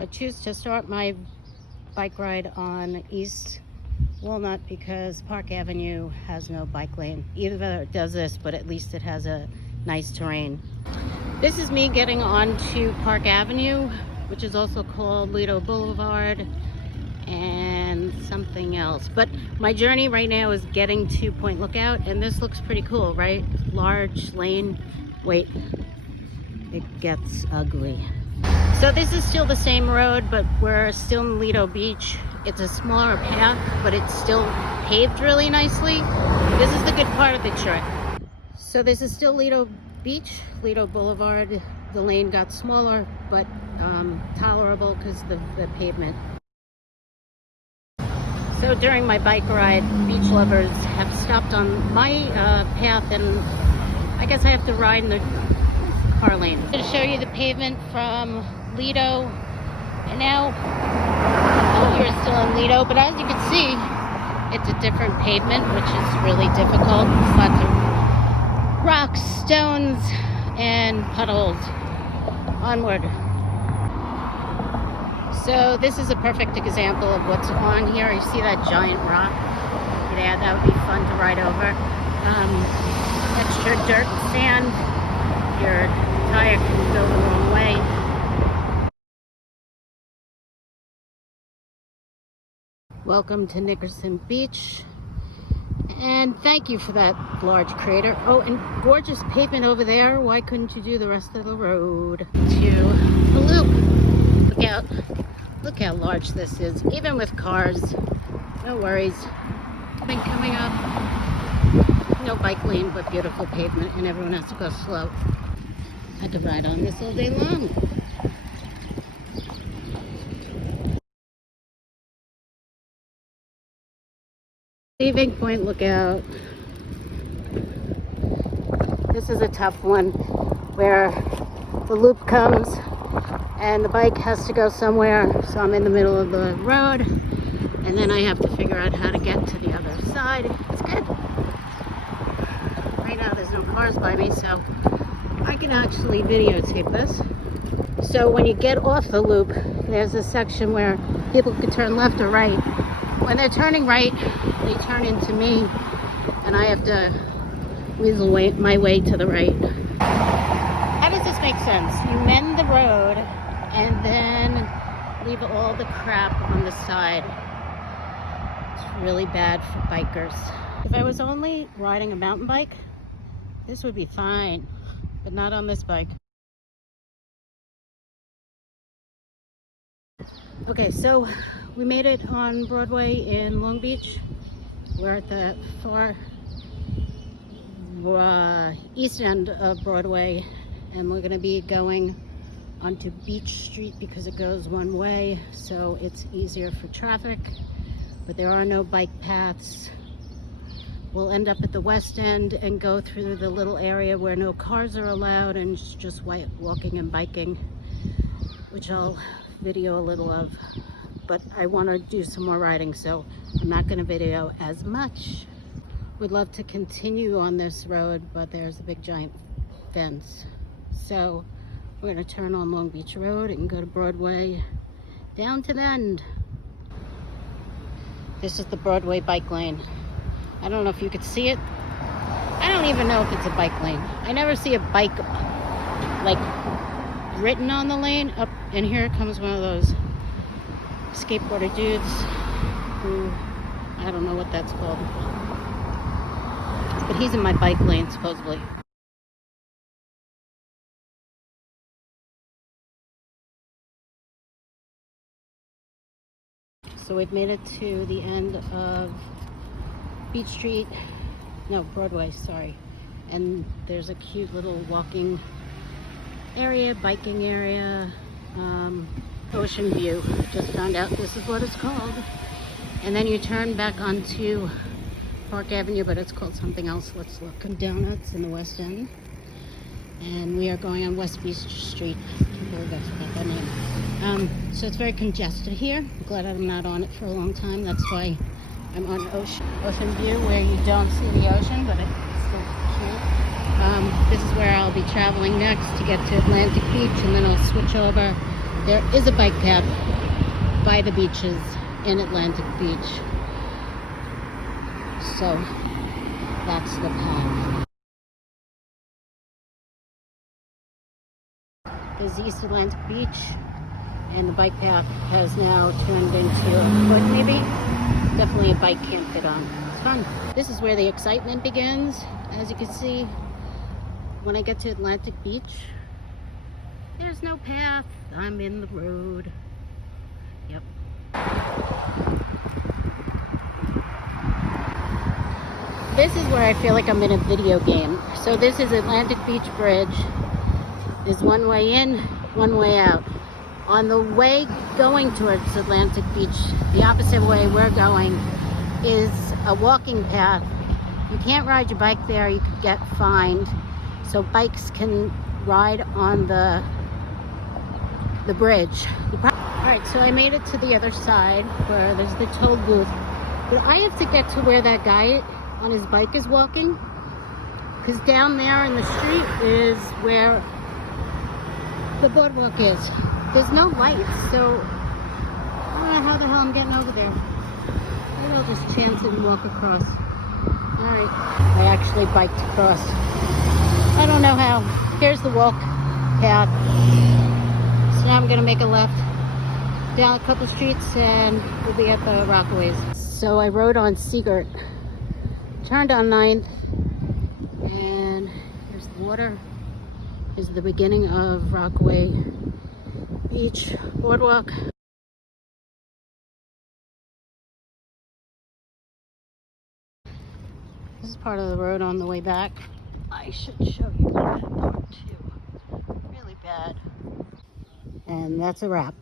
I choose to start my bike ride on East Walnut because Park Avenue has no bike lane. Either it does this, but at least it has a nice terrain. This is me getting onto Park Avenue, which is also called Lido Boulevard and something else. But my journey right now is getting to Point Lookout, and this looks pretty cool, right? Large lane. Wait, it gets ugly. So this is still the same road, but we're still in Lido Beach. It's a smaller path, but it's still paved really nicely. This is the good part of the trip. So this is still Lido Beach, Lido Boulevard. The lane got smaller, but tolerable because of the pavement. So during my bike ride, beach lovers have stopped on my path, and I guess I have to ride in the car lane. I'm going to show you the pavement from Lido, and now you're still in Lido, but as you can see, it's a different pavement, which is really difficult. It's lots of rocks, stones, and puddles. Onward. So this is a perfect example of what's on here. You see that giant rock? Yeah, that would be fun to ride over. Extra dirt and sand. Your tire can go the wrong way. Welcome to Nickerson Beach, and thank you for that large crater. Oh, and gorgeous pavement over there. Why couldn't you do the rest of the road to the loop? Look how large this is, even with cars. No worries. Been coming up. No bike lane, but beautiful pavement, and everyone has to go slow. I could ride on this all day long. Leaving Point Lookout. This is a tough one where the loop comes and the bike has to go somewhere, so I'm in the middle of the road, and then I have to figure out how to get to the other side. It's good. Right now there's no cars by me, so I can actually videotape this. So when you get off the loop, there's a section where people can turn left or right. When they're turning right, they turn into me, and I have to weasel my way to the right. How does this make sense? You mend the road and then leave all the crap on the side. It's really bad for bikers. If I was only riding a mountain bike, this would be fine, but not on this bike. Okay, so we made it on Broadway in Long Beach. We're at the far east end of Broadway, and we're going to be going onto Beach Street because it goes one way, so it's easier for traffic, but there are no bike paths. We'll end up at the west end and go through the little area where no cars are allowed and just walking and biking, which I'll video a little of, but I want to do some more riding, so I'm not going to video as much. Would love to continue on this road, but there's a big giant fence, so we're going to turn on Long Beach Road and go to Broadway down to the end. This is the Broadway bike lane. I don't know if you could see it. I don't even know if it's a bike lane. I never see a bike like written on the lane. Up, and here comes one of those skateboarder dudes who, I don't know what that's called, but he's in my bike lane supposedly. So we've made it to the end of Beach Street, no, Broadway, sorry, and there's a cute little walking area, biking area, Ocean View. Just found out this is what it's called. And then you turn back onto Park Avenue, but it's called something else. Let's look. Donuts in the West End. And we are going on West Beach Street. I can't believe I forgot that name. So it's very congested here. I'm glad I'm not on it for a long time. That's why I'm on Ocean View, where you don't see the ocean, but it's still cute. This is where I'll be traveling next to get to Atlantic Beach, and then I'll switch over There is a bike path by the beaches in Atlantic Beach. So that's the path. Is East Atlantic Beach, and the bike path has now turned into a foot maybe. Definitely a bike can't fit on. It's fun. This is where the excitement begins. As you can see, when I get to Atlantic Beach, there's no path. I'm in the road. Yep. This is where I feel like I'm in a video game. So this is Atlantic Beach Bridge. There's one way in, one way out. On the way going towards Atlantic Beach, the opposite way we're going is a walking path. You can't ride your bike there, you could get fined. So bikes can ride on the bridge. Alright, so I made it to the other side where there's the toll booth. But I have to get to where that guy on his bike is walking. Because down there in the street is where the boardwalk is. There's no lights, so I don't know how the hell I'm getting over there. Maybe I'll just chance it and walk across. Alright, I actually biked across. I don't know how. Here's the walk path. So now I'm gonna make a left down a couple streets and we'll be at the Rockaways. So I rode on Seagirt, turned on 9th, and here's the water. Here's the beginning of Rockaway Beach Boardwalk. This is part of the road on the way back. I should show you that part too. Really bad. And that's a wrap.